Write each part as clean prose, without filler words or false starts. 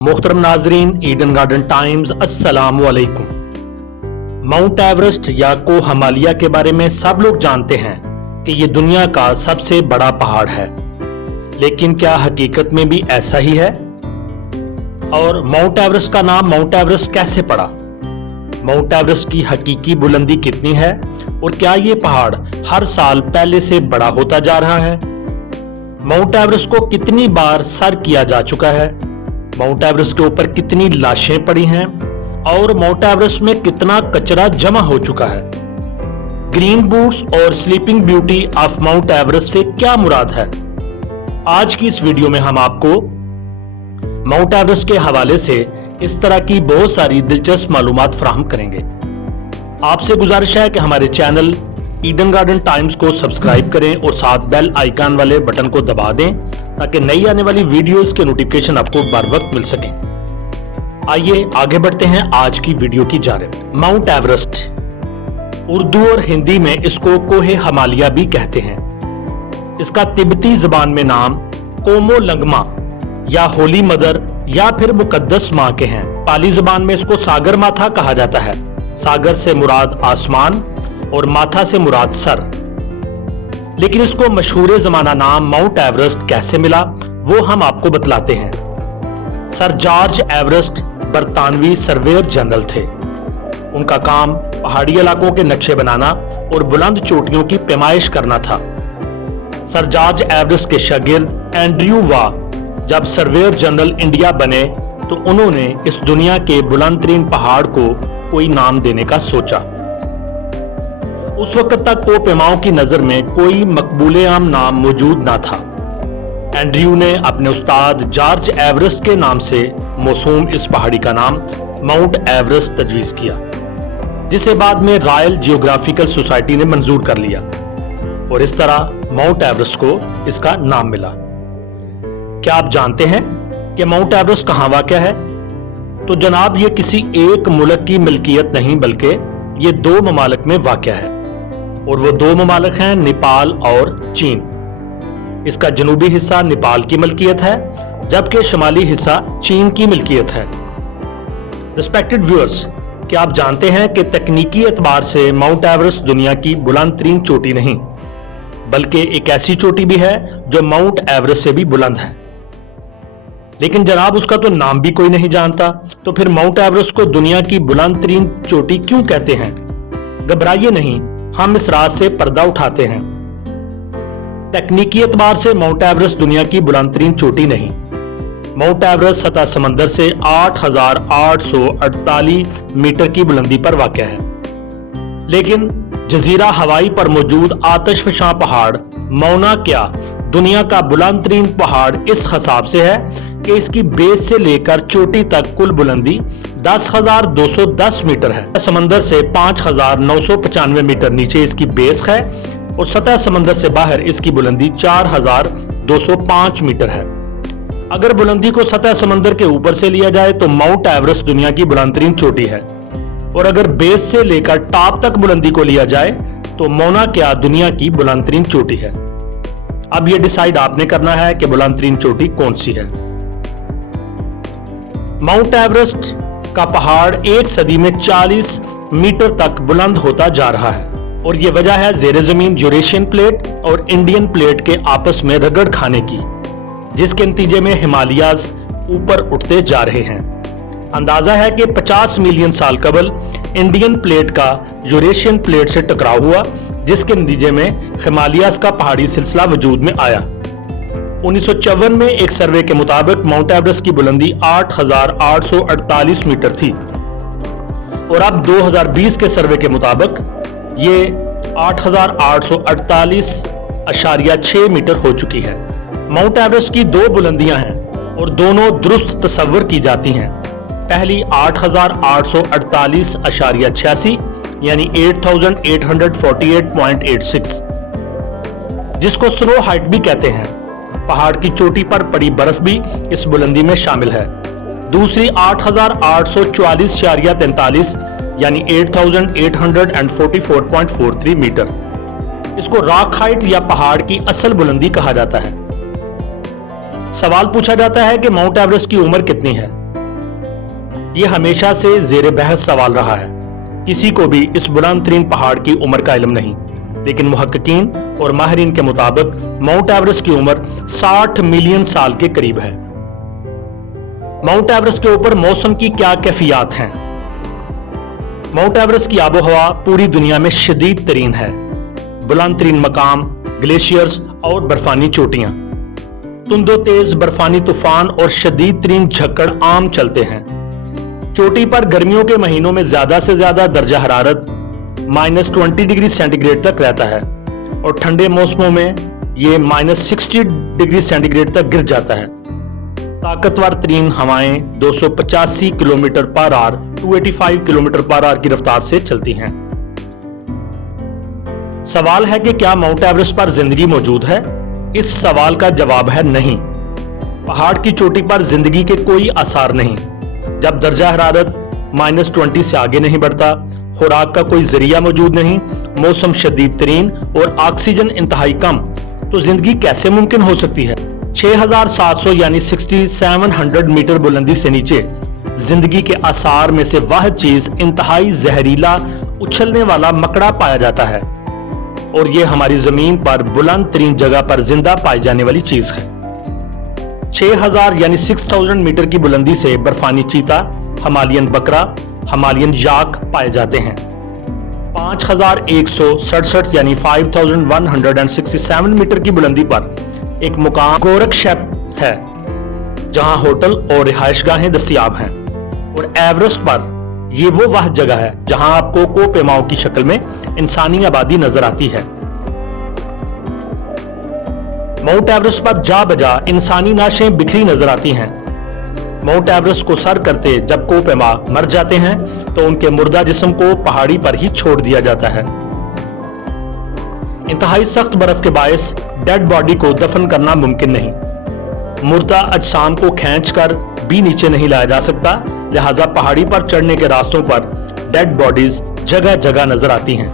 मोहतरम नाजरीन, Eden garden times, अस्सलाम वालेकुम। माउंट एवरेस्ट या को हिमालय के बारे में सब लोग जानते हैं कि ये दुनिया का सबसे बड़ा पहाड़ है, लेकिन क्या हकीकत में भी ऐसा ही है? और माउंट एवरेस्ट का नाम माउंट एवरेस्ट कैसे पड़ा? माउंट एवरेस्ट की हकीकी बुलंदी कितनी है और क्या ये पहाड़ हर साल पहले से बड़ा होता जा रहा है? माउंट एवरेस्ट को कितनी बार सर किया जा चुका है? माउंट एवरेस्ट के ऊपर कितनी लाशें पड़ी हैं और माउंट एवरेस्ट में कितना कचरा जमा हो चुका है? ग्रीन बूट्स और sleeping beauty of mount Everest से क्या मुराद है? आज की इस वीडियो में हम आपको माउंट एवरेस्ट के हवाले से इस तरह की बहुत सारी दिलचस्प मालूमात फराहम करेंगे। आपसे गुजारिश है कि हमारे चैनल ईडन गार्डन टाइम्स को सब्सक्राइब करें और साथ बेल आइकन वाले बटन को दबा दें ताकि नई आने वाली वीडियोस के नोटिफिकेशन आपको बर वक्त मिल सकें। आइए आगे बढ़ते हैं आज की वीडियो की जानिब। माउंट एवरेस्ट, उर्दू और हिंदी में इसको कोहे हिमालय भी कहते हैं। इसका तिब्बती जुबान में नाम कोमो लंगमा या होली मदर या फिर मुकद्दस माँ के हैं। पाली जुबान में इसको सागर माथा कहा जाता है। सागर से मुराद आसमान और माथा से मुराद सर। लेकिन इसको मशहूर जमाना नाम माउंट एवरेस्ट कैसे मिला वो हम आपको बतलाते हैं। सर जॉर्ज एवरेस्ट बरतानवी सर्वेयर जनरल थे। उनका काम पहाड़ी इलाकों के नक्शे बनाना और बुलंद चोटियों की पैमाइश करना था। सर जॉर्ज एवरेस्ट के शागिर्द एंड्रयू वाह जब सर्वेयर जनरल इंडिया बने तो उन्होंने इस दुनिया के बुलंद तरीन पहाड़ को कोई नाम देने का सोचा। उस वक्त तक कोपेमाओं की नजर में कोई मकबूले आम नाम मौजूद ना था। एंड्रयू ने अपने उस्ताद जॉर्ज एवरेस्ट के नाम से मौसूम इस पहाड़ी का नाम माउंट एवरेस्ट तजवीज किया, जिसे बाद में रॉयल जियोग्राफिकल सोसाइटी ने मंजूर कर लिया और इस तरह माउंट एवरेस्ट को इसका नाम मिला। क्या आप जानते हैं कि माउंट एवरेस्ट कहाँ वाक़ है? तो जनाब, ये किसी एक मुल्क की मिल्कियत नहीं बल्कि ये दो ममालिक में वाक़ है और वो दो ममालिक हैं नेपाल और चीन। इसका जनूबी हिस्सा नेपाल की मिल्कियत है जबकि शुमाली हिस्सा चीन की मिल्कियत है। रिस्पेक्टेड व्यूअर्स, क्या आप जानते हैं कि तकनीकी एतबार से माउंट एवरेस्ट दुनिया की बुलंद तरीन चोटी नहीं बल्कि एक ऐसी चोटी भी है जो माउंट एवरेस्ट से भी बुलंद है, लेकिन जनाब उसका तो नाम भी कोई नहीं जानता। तो फिर माउंट एवरेस्ट को दुनिया की बुलंद तरीन चोटी क्यों कहते हैं? घबराइए नहीं, हम इस राज से पर्दा उठाते हैं। तकनीकी एतबार से माउंट एवरेस्ट दुनिया की बुलंद तरीन चोटी नहीं। माउंट एवरेस्ट सतह समंदर से 8,848 मीटर की बुलंदी पर वाक़ है, लेकिन जजीरा हवाई पर मौजूद आतिशफशां पहाड़ मौना क्या दुनिया का बुलंद तरीन पहाड़ इस हिसाब से है कि इसकी बेस से लेकर चोटी तक कुल बुलंदी 10,210 मीटर है। समंदर से 5,995 मीटर नीचे इसकी बेस है और सतह समंदर से बाहर इसकी बुलंदी 4,205 मीटर है। अगर बुलंदी को सतह समंदर के ऊपर से लिया जाए तो माउंट एवरेस्ट दुनिया की बुलंद तरीन चोटी है और अगर बेस से लेकर टॉप तक बुलंदी को लिया जाए तो मौना क्या दुनिया की बुलंद तरीन चोटी है। अब यह डिसाइड आपने करना है कि बुलंद तरीन चोटी कौन सी है। माउंट एवरेस्ट का पहाड़ एक सदी में 40 मीटर तक बुलंद होता जा रहा है और यह वजह है जेर जमीन यूरेशियन प्लेट और इंडियन प्लेट के आपस में रगड़ खाने की, जिसके नतीजे में हिमालयाज ऊपर उठते जा रहे हैं। अंदाजा है कि 50 मिलियन साल कबल इंडियन प्लेट का यूरेशियन प्लेट से टकराव हुआ, जिसके नतीजे में हिमालयाज का पहाड़ी सिलसिला वजूद में आया। 1954 में एक सर्वे के मुताबिक माउंट एवरेस्ट की बुलंदी 8,848 मीटर थी और अब 2020 के सर्वे के मुताबिक ये 8,848.6 मीटर हो चुकी है। माउंट एवरेस्ट की दो बुलंदियां हैं और दोनों दुरुस्त तस्वर की जाती हैं। पहली 8,848.86 यानी 8,848.86, जिसको स्नो हाइट भी कहते हैं। पहाड़ की चोटी पर पड़ी बर्फ भी इस बुलंदी में शामिल है। दूसरी 8,844.43 यानी 8,844.43 मीटर। इसको रॉक हाइट या पहाड़ की असल बुलंदी कहा जाता है। सवाल पूछा जाता है कि माउंट एवरेस्ट की उम्र कितनी है। یہ ہمیشہ سے زیر بحث سوال رہا ہے. کسی کو بھی اس بلند ترین پہاڑ کی عمر کا علم نہیں، لیکن محققین اور ماہرین کے مطابق ماؤنٹ ایورسٹ کی عمر 60 ملین سال کے قریب ہے. ماؤنٹ ایورسٹ کے اوپر موسم کی کیا کیفیات ہیں؟ ماؤنٹ ایورسٹ کی آب و ہوا پوری دنیا میں شدید ترین ہے. بلند ترین مقام، گلیشیئرز اور برفانی چوٹیاں، تند و تیز برفانی طوفان اور شدید ترین جھکڑ عام چلتے ہیں. چوٹی پر گرمیوں کے مہینوں میں زیادہ سے زیادہ درجہ حرارت -20 ڈگری سینٹی گریڈ تک رہتا ہے اور ٹھنڈے موسموں میں یہ -60 ڈگری سینٹی گریڈ تک گر جاتا ہے. طاقتور ترین ہوائیں 285 کلومیٹر پر آور 285 کلومیٹر پر آور کی رفتار سے چلتی ہیں. سوال ہے کہ کیا ماؤنٹ ایورسٹ پر زندگی موجود ہے؟ اس سوال کا جواب ہے نہیں. پہاڑ کی چوٹی پر زندگی کے کوئی آثار نہیں. جب درجہ حرارت -20 سے آگے نہیں بڑھتا، خوراک کا کوئی ذریعہ موجود نہیں، موسم شدید ترین اور آکسیجن انتہائی کم، تو زندگی کیسے ممکن ہو سکتی ہے؟ 6700 یعنی 6700 میٹر بلندی سے نیچے زندگی کے آثار میں سے واحد چیز انتہائی زہریلا اچھلنے والا مکڑا پایا جاتا ہے، اور یہ ہماری زمین پر بلند ترین جگہ پر زندہ پائی جانے والی چیز ہے. 6000 یعنی 6000 میٹر کی بلندی سے برفانی چیتا، ہمالین بکرا، ہمالین یاک پائے جاتے ہیں. 5167 یعنی 5167 میٹر کی بلندی پر ایک مقام گورکشپ ہے جہاں ہوٹل اور رہائش گاہیں دستیاب ہیں، اور ایورسٹ پر یہ وہ واحد جگہ ہے جہاں آپ کو کوہ کی شکل میں انسانی آبادی نظر آتی ہے. ماؤنٹ ایورسٹ پر جا بجا انسانی نعشیں بکھری نظر آتی ہیں. ماؤنٹ ایورسٹ کو سر کرتے جب کوہ پیما مر جاتے ہیں تو ان کے مردہ جسم کو پہاڑی پر ہی چھوڑ دیا جاتا ہے. انتہائی سخت برف کے باعث ڈیڈ باڈی کو دفن کرنا ممکن نہیں. مردہ اجسام کو کھینچ کر بھی نیچے نہیں لایا جا سکتا، لہٰذا پہاڑی پر چڑھنے کے راستوں پر ڈیڈ باڈیز جگہ جگہ نظر آتی ہیں.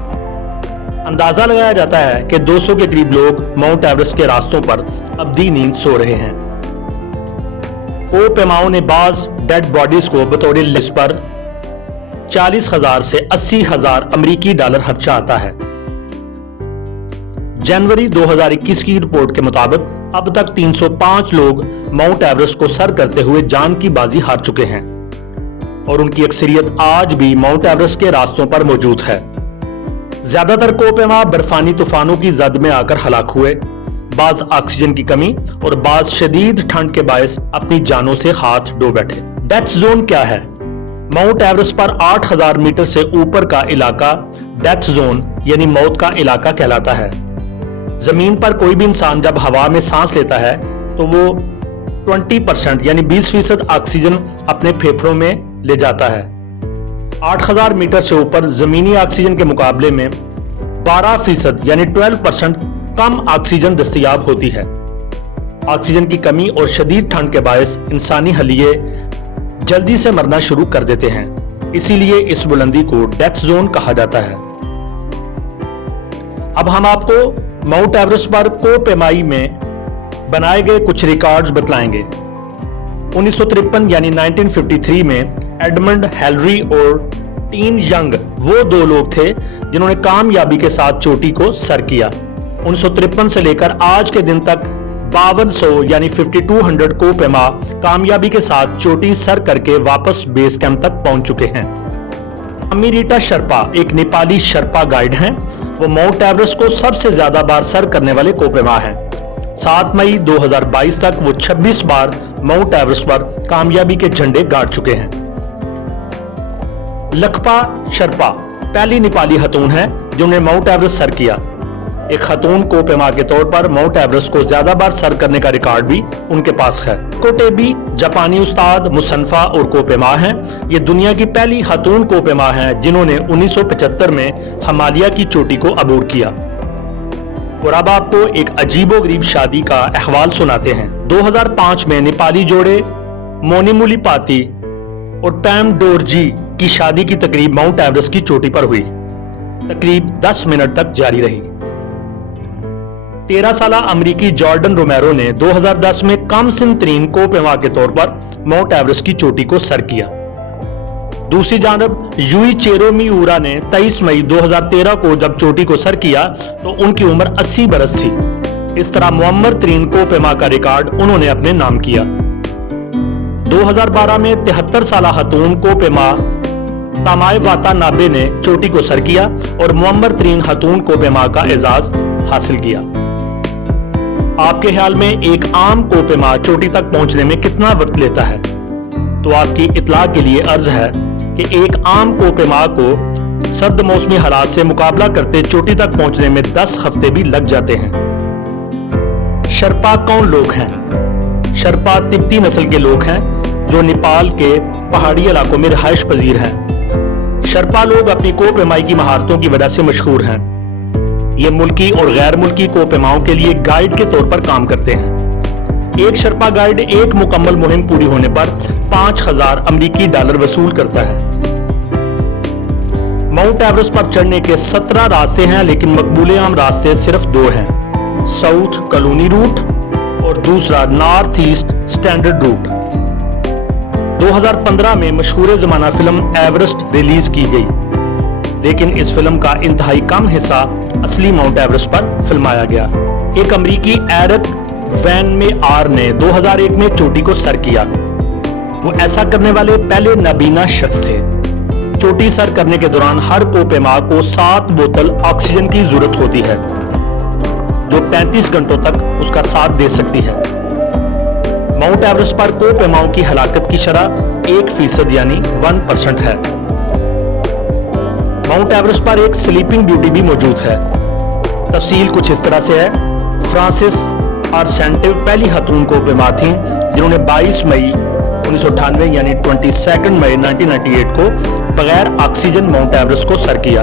اندازہ لگایا جاتا ہے کہ 200 کے قریب لوگ ماؤنٹ ایورسٹ کے راستوں پر ابدی نیند سو رہے ہیں. کوہ پیماؤں نے بعض ڈیڈ باڈیز کو بطور لسٹ پر 40,000 سے 80,000 امریکی ڈالر خرچہ آتا ہے. جنوری 2021 کی رپورٹ کے مطابق اب تک 305 لوگ ماؤنٹ ایورسٹ کو سر کرتے ہوئے جان کی بازی ہار چکے ہیں، اور ان کی اکثریت آج بھی ماؤنٹ ایورسٹ کے راستوں پر موجود ہے. زیادہ تر کوہ پیما برفانی طوفانوں کی زد میں آ کر ہلاک ہوئے، بعض آکسیجن کی کمی اور بعض شدید ٹھنڈ کے باعث اپنی جانوں سے ہاتھ دھو بیٹھے. ڈیتھ زون کیا ہے؟ ماؤنٹ ایورسٹ پر 8000 میٹر سے اوپر کا علاقہ ڈیتھ زون یعنی موت کا علاقہ کہلاتا ہے. زمین پر کوئی بھی انسان جب ہوا میں سانس لیتا ہے تو وہ 20% یعنی 20% آکسیجن اپنے پھیپھڑوں میں لے جاتا ہے. 8000 میٹر سے اوپر زمینی آکسیجن کے مقابلے میں 12% یعنی 12% کم آکسیجن دستیاب ہوتی ہے. آکسیجن کی کمی اور شدید ٹھنڈ کے باعث انسانی حلیے جلدی سے مرنا شروع کر دیتے ہیں، اسی لیے اس بلندی کو ڈیتھ زون کہا جاتا ہے. اب ہم آپ کو ماؤنٹ ایورسٹ پر کوہ پیمائی میں بنائے گئے کچھ ریکارڈز بتلائیں گے. 1953 یعنی 1953 میں ایڈمنڈ ہیلری اور ٹین ینگ وہ دو لوگ تھے جنہوں نے کامیابی کے ساتھ چوٹی کو سر کیا. 1953 سے لے کر آج کے دن تک 5200 یعنی 5200 کوہ پیما کامیابی کے ساتھ چوٹی سر کر کے واپس بیس کیمپ تک پہنچ چکے ہیں. امیریٹا شرپا ایک نیپالی شرپا گائیڈ ہیں. وہ ماؤنٹ ایورسٹ کو سب سے زیادہ بار سر کرنے والے کوہ پیما ہیں. 7 مئی 2022 تک وہ 26 بار ماؤنٹ ایورسٹ پر کامیابی کے جھنڈے گاڑ چکے ہیں. لکھپا شرپا پہلی نیپالی خاتون ہے جنہوں نے ماؤنٹ ایورسٹ سر کیا. ایک خاتون کوہ پیما کے طور پر ماؤنٹ ایورسٹ کو زیادہ بار سر کرنے کا ریکارڈ بھی ان کے پاس ہے. کوٹیبی جاپانی استاد، مصنفہ اور کوہ پیما ہیں. یہ دنیا کی پہلی خاتون کوہ پیما ہیں جنہوں نے 1975 میں ہمالیہ کی چوٹی کو عبور کیا. اور اب آپ کو ایک عجیب و غریب شادی کا احوال سناتے ہیں. 2005 میں نیپالی جوڑے مونی مولی پاتی اور پیم ڈورجی کی شادی کی تقریب ماؤنٹ ایورسٹ کی چوٹی پر ہوئی. تقریب 10 منٹ تک جاری رہی. 13 سالہ امریکی جارڈن رومیرو نے 2010 میں کم سن ترین کوہ پیما کے طور پر ماؤنٹ ایورسٹ کی چوٹی کو سر کیا. दूसरी जानब यूइचिरो मिउरा ने 23 मई 2013 को जब चोटी को सर किया तो उनकी उम्र 80 बरस थी। इस तरह मुअम्मर तरीन कोपेमा का रिकॉर्ड उन्होंने अपने नाम किया। 2012 में 73 साल खतून कोपेमा तामाए वातानाबे ने चोटी को सर किया और मुअम्मर तरीन खतून कोपेमा का एजाज हासिल किया। आपके ख्याल में एक आम कोपेमा चोटी तक पहुंचने में कितना वक्त लेता है? तो आपकी इत्तला के लिए अर्ज है कि एक आम कोपेमा को सर्द मौसमी हालात से मुकाबला करते चोटी तक पहुंचने में 10 हफ्ते भी लग जाते हैं। शर्पा कौन लोग हैं? शर्पा तिब्बती नस्ल के लोग हैं जो नेपाल के पहाड़ी इलाकों में रिहाइश पजीर हैं। शर्पा लोग अपनी कोपेमाई की महारतों की वजह से मशहूर हैं। ये मुल्की और गैर मुल्की कोपेमाओं के लिए गाइड के तौर पर काम करते हैं। एक शर्पा गाइड एक मुकम्मल मुहिम पूरी होने पर 5000 अमेरिकी डॉलर वसूल करता है। माउंट एवरेस्ट पर चढ़ने के 17 रास्ते हैं, लेकिन मकबूले आम रास्ते सिर्फ 2 हैं, साउथ कॉलोनी रूट और दूसरा नॉर्थ ईस्ट स्टैंडर्ड रूट। 2015 में मशहूर जमाना फिल्म एवरेस्ट रिलीज की गई, लेकिन इस फिल्म का इंतहाई कम हिस्सा असली माउंट एवरेस्ट पर फिल्माया गया। एक अमेरिकी एरिक वैन में आर ने 2001 में चोटी को सर किया। वो ऐसा करने वाले पहले नाबीना शख्स थे। चोटी सर करने के दौरान हर कोपेमा को 7 बोतल ऑक्सीजन की जरूरत होती है, जो 35 घंटों तक उसका साथ दे सकती है। माउंट एवरेस्ट पर कोपेमाओं की हलाकत की शरह 1% यानी 1% है। माउंट एवरेस्ट पर एक स्लीपिंग ब्यूटी भी मौजूद है। तफसील कुछ इस तरह से है। फ्रांसिस आर्सेंटिव पहली खतून कोपेमा थी जिन्होंने 22 मई 1998 यानी 22 मई 1998 को बगैर ऑक्सीजन माउंट एवरेस्ट को सर किया।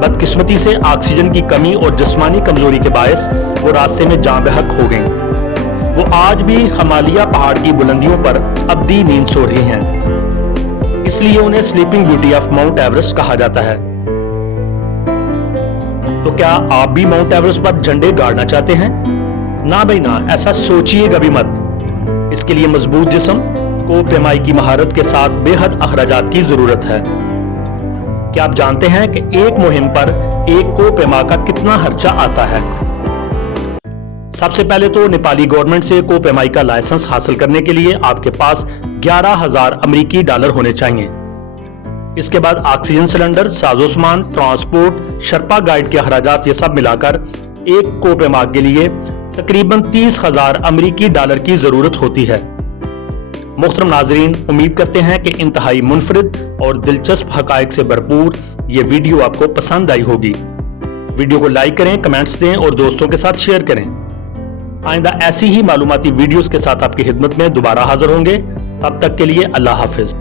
बदकिस्मती से ऑक्सीजन की कमी और जिस्मानी कमजोरी के बायस वो रास्ते में जान बहक हो गईं। वो आज भी हिमालय पहाड़ की बुलंदियों पर अब्दी नींद सो रही हैं, इसलिए उन्हें sleeping beauty of mount Everest कहा जाता है। तो क्या आप भी माउंट एवरेस्ट पर झंडे गाड़ना चाहते हैं? ना भाई ना, ऐसा सोचिएगा भी मत। इसके लिए मजबूत जिस्म, कोपेमाई की महारत के साथ बेहद अखराजात की जरूरत है। क्या आप जानते हैं कि एक मुहिम पर एक कोपेमा का कितना खर्चा आता है? सबसे पहले तो नेपाली गवर्नमेंट से कोपेमाई का लाइसेंस हासिल करने के लिए आपके पास 11,000 अमेरिकी डॉलर होने चाहिए। इसके बाद ऑक्सीजन सिलेंडर, साजो सामान, ट्रांसपोर्ट, शर्पा गाइड के अखराजात, ये सब मिलाकर एक कोपेमा के लिए तकरीबन 30,000 अमेरिकी डॉलर की जरूरत होती है। मुहतरम नाजरीन, उम्मीद करते हैं कि इंतहाई मुनफरिद और दिलचस्प हकायक से भरपूर ये वीडियो आपको पसंद आई होगी। वीडियो को लाइक करें, कमेंट्स दें और दोस्तों के साथ शेयर करें। आइंदा ऐसी ही मालूमाती वीडियोस के साथ आपकी खिदमत में दोबारा हाजिर होंगे। तब तक के लिए अल्लाह हाफिज।